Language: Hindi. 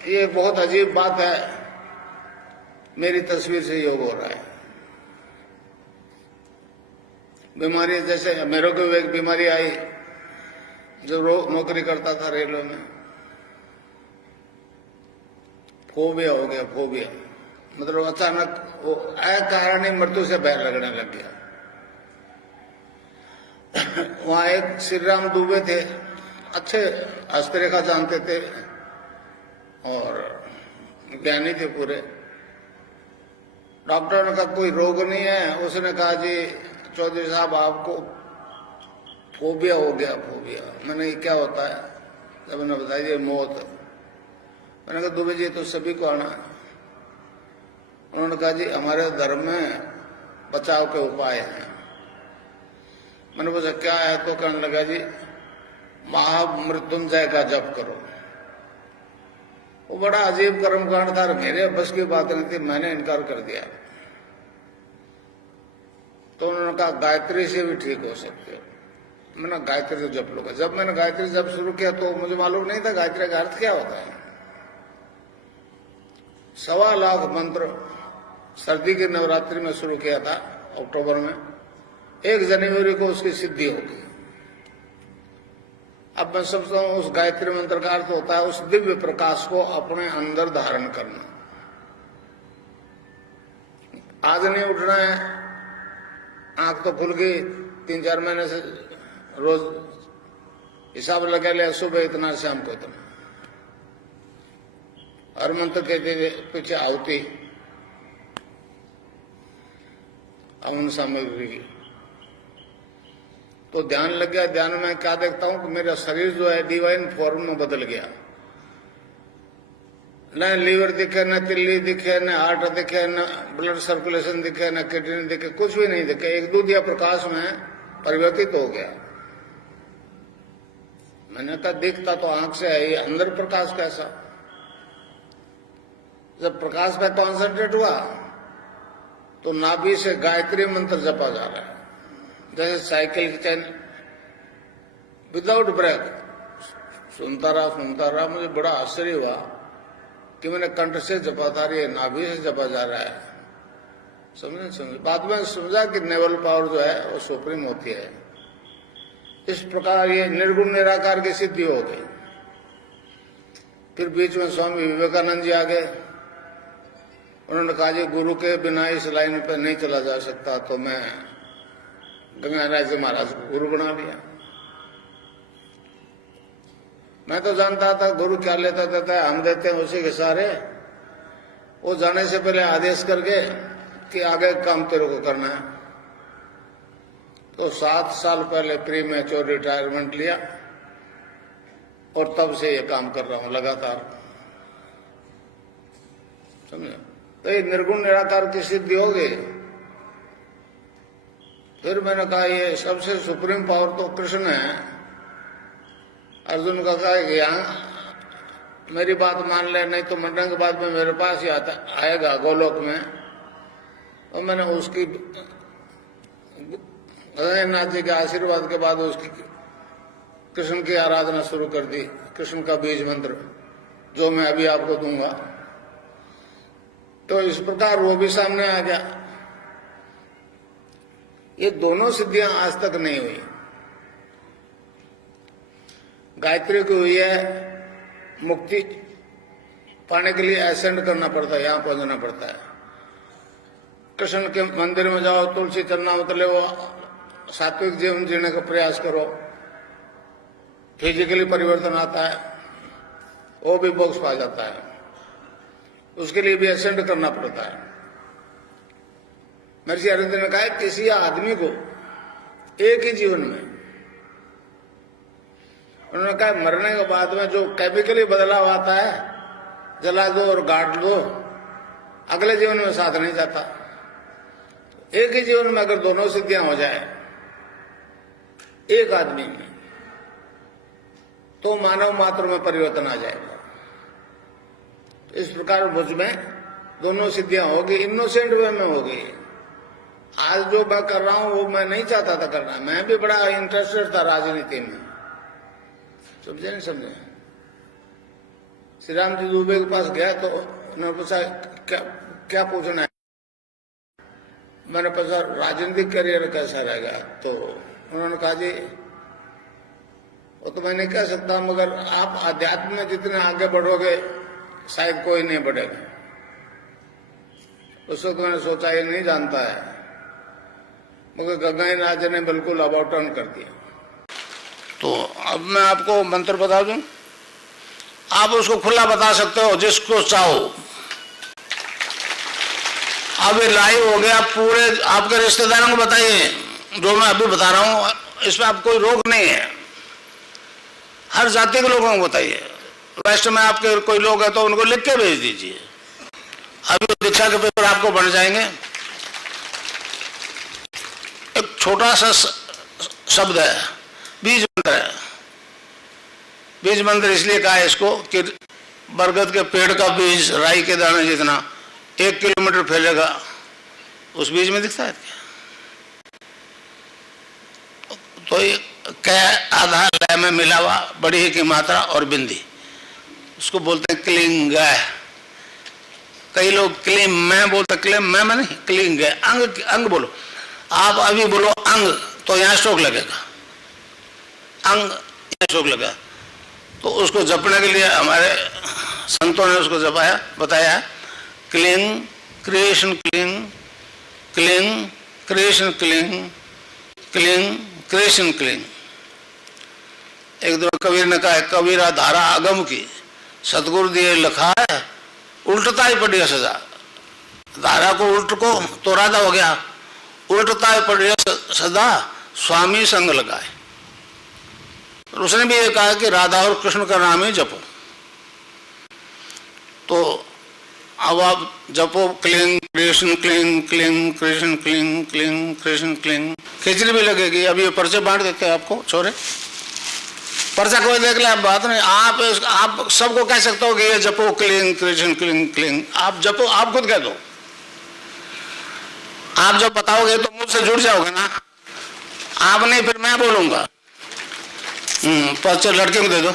ये बहुत अजीब बात है, मेरी तस्वीर से योग हो रहा है। बीमारी जैसे मेरे को एक बीमारी आई, जो नौकरी करता था रेलवे में, फोबिया हो गया। फोबिया मतलब अचानक वो अकारण ही मृत्यु से भय लगने लग गया। वहां एक श्री राम दुबे थे, अच्छे हस्तरेखा जानते थे और ज्ञानी थे पूरे। डॉक्टर ने कहा कोई रोग नहीं है। उसने कहा जी चौधरी साहब आपको फोबिया हो गया। फोबिया मैंने ये क्या होता है? जब मैंने बताया ये मौत। मैंने कहा दुबे जी तो सभी को आना है। उन्होंने कहा जी हमारे धर्म में बचाव के उपाय हैं। मैंने पूछा क्या है? तो कहने लगा जी महामृत्युंजय का जप करो। वो बड़ा अजीब कर्मकांड था, मेरे बस की बात नहीं थी, मैंने इनकार कर दिया। तो उन्होंने कहा गायत्री से भी ठीक हो सकते हो। मैंने गायत्री से जप लूंगा। जब मैंने गायत्री जप शुरू किया तो मुझे मालूम नहीं था गायत्री का अर्थ क्या होता है। 1.25 लाख मंत्र सर्दी के नवरात्रि में शुरू किया था अक्टूबर में। 1 जनवरी को उसकी सिद्धि होगी। अब मैं समझता हूं उस गायत्री मंत्र का अर्थ होता है उस दिव्य प्रकाश को अपने अंदर धारण करना। आज नहीं उठना है, आंख तो खुल गई, 3-4 महीने से रोज हिसाब लगा लिया, सुबह इतना शाम को इतना। हर मंत्र कहते पीछे आहुति हवन सामग्री की। तो ध्यान लग गया। ध्यान में क्या देखता हूं कि मेरा शरीर जो है डिवाइन फॉर्म में बदल गया। न लीवर दिखे, न तिल्ली दिखे, न हार्ट दिखे, न ब्लड सर्कुलेशन दिखे, न किडनी दिखे, कुछ भी नहीं दिखे। एक दूधिया प्रकाश में परिवर्तित हो गया। मैंने कहा दिखता तो आंख से है, अंदर प्रकाश कैसा? जब प्रकाश का कॉन्सेंट्रेट हुआ तो नाभि से गायत्री मंत्र जपा जा रहा है, जैसे साइकिल की चैन विदाउट ब्रेक। सुनता रहा। मुझे बड़ा आश्चर्य हुआ कि मैंने कंठ से जपा था, ये नाभि से जपा जा रहा है। समझे? बाद में समझा कि नेवल पावर जो है वो सुप्रीम होती है। इस प्रकार ये निर्गुण निराकार की सिद्धि हो गई। फिर बीच में स्वामी विवेकानंद जी आ गए। उन्होंने कहा जी गुरु के बिना इस लाइन पर नहीं चला जा सकता, तो मैं गंगाराय जी महाराज को गुरु बना लिया। मैं तो जानता था गुरु क्या लेता देता है, हम देते हैं उसी के सहारे। वो जाने से पहले आदेश करके कि आगे काम तेरे को करना है। तो 7 साल पहले प्री मैच्योर रिटायरमेंट लिया और तब से ये काम कर रहा हूं लगातार। समझे? तो ये निर्गुण निराकार की सिद्धि हो गई। फिर मैंने कहा ये सबसे सुप्रीम पावर तो कृष्ण है। अर्जुन का कहा कि यहाँ मेरी बात मान ले, नहीं तो मरने के बाद में मेरे पास ही आएगा गोलोक में। और मैंने उसकी नाथ जी के आशीर्वाद के बाद उसकी कृष्ण की आराधना शुरू कर दी। कृष्ण का बीज मंत्र जो मैं अभी आपको दूंगा। तो इस प्रकार वो भी सामने आ गया। ये दोनों सिद्धियां आज तक नहीं हुई। गायत्री की हुई है, मुक्ति पाने के लिए एसेंड करना पड़ता है, यहां पहुंचना पड़ता है। कृष्ण के मंदिर में जाओ, तुलसी चरणामृत ले, वो सात्विक जीवन जीने का प्रयास करो, फिजिकली परिवर्तन आता है, वो भी मोक्ष पा जाता है। उसके लिए भी एसेंड करना पड़ता है। महर्षि अरविंद ने कहा किसी आदमी को एक ही जीवन में, उन्होंने कहा मरने के बाद में जो केमिकली बदलाव आता है, जला दो और गाड़ दो, अगले जीवन में साथ नहीं जाता। एक ही जीवन में अगर दोनों सिद्धियां हो जाए एक आदमी में, तो मानव मात्र में परिवर्तन आ जाएगा। इस प्रकार मुझ में दोनों सिद्धियां होगी, इनोसेंट वे में होगी। आज जो मैं कर रहा हूं वो मैं नहीं चाहता था करना। मैं भी बड़ा इंटरेस्टेड था राजनीति में, समझे नहीं समझे? श्री राम जी दुबे के पास गया तो उन्होंने पूछा क्या क्या पूछना है। मैंने पूछा राजनीतिक करियर कैसा रहेगा, तो उन्होंने कहा जी वो तो मैं नहीं कह सकता, मगर आप आध्यात्म में जितने आगे बढ़ोगे शायद कोई नहीं बढ़ेगा। उस वक्त मैंने सोचा ये नहीं जानता है, मगर गंगाई राजा ने बिल्कुल अबाउट टर्न कर दिया। तो अब मैं आपको मंत्र बता दूं, आप उसको खुला बता सकते हो जिसको चाहो। अब ये लाइव हो गया, पूरे आपके रिश्तेदारों को बताइए जो मैं अभी बता रहा हूं, इसमें अब कोई रोक नहीं है। हर जाति के लोगों को बताइए। राष्ट्र में आपके कोई लोग हैं तो उनको लिख के भेज दीजिए। अभी दीक्षा के पेपर आपको बन जाएंगे। एक छोटा सा शब्द है, बीज मंत्र है। बीज मंत्र इसलिए कहा है इसको कि बरगद के पेड़ का बीज राई के दाने जितना 1 किलोमीटर फैलेगा, उस बीज में दिखता है क्या? तो ये कै आधा लय में मिला हुआ, बड़ी की मात्रा और बिंदी, उसको बोलते हैं क्लिंग। कई लोग क्लीम मैं बोलते, क्लीम मैं नहीं, क्लिंग। अंग अंग बोलो, आप अभी बोलो अंग तो यहां स्ट्रोक लगेगा, अंग यहां स्ट्रोक लगा। तो उसको जपने के लिए हमारे संतों ने उसको जपाया, बताया cling creation cling, cling creation cling, cling creation cling. एक दो कबीर ने कहा, कबीरा धारा आगम की सतगुरु दिए लिखा है, उल्टता ही पड़ी सजा। धारा को उल्ट को तो राधा हो गया, उल्टता ही पड़ी सदा स्वामी संग लगाए। उसने भी ये कहा कि राधा और कृष्ण का नाम ही जपो। तो अब आप जपो क्लिंग कृष्ण क्लिंग, क्लिंग कृष्ण क्लिंग, क्लिंग कृष्ण क्लिंग। खिचड़ी भी लगेगी। अभी ये पर्चे बांट देते हैं आपको छोरे, पर्चा कोई देख ले, आप बात नहीं। आप सबको कह सकते हो कि ये जपो क्लिंग कृष्ण क्लिंग क्लिंग। आप जपो, आप खुद कह दो। आप जब बताओगे तो मुझसे जुड़ जाओगे ना, आप नहीं फिर मैं बोलूंगा। पर्चा लड़के को दे दो।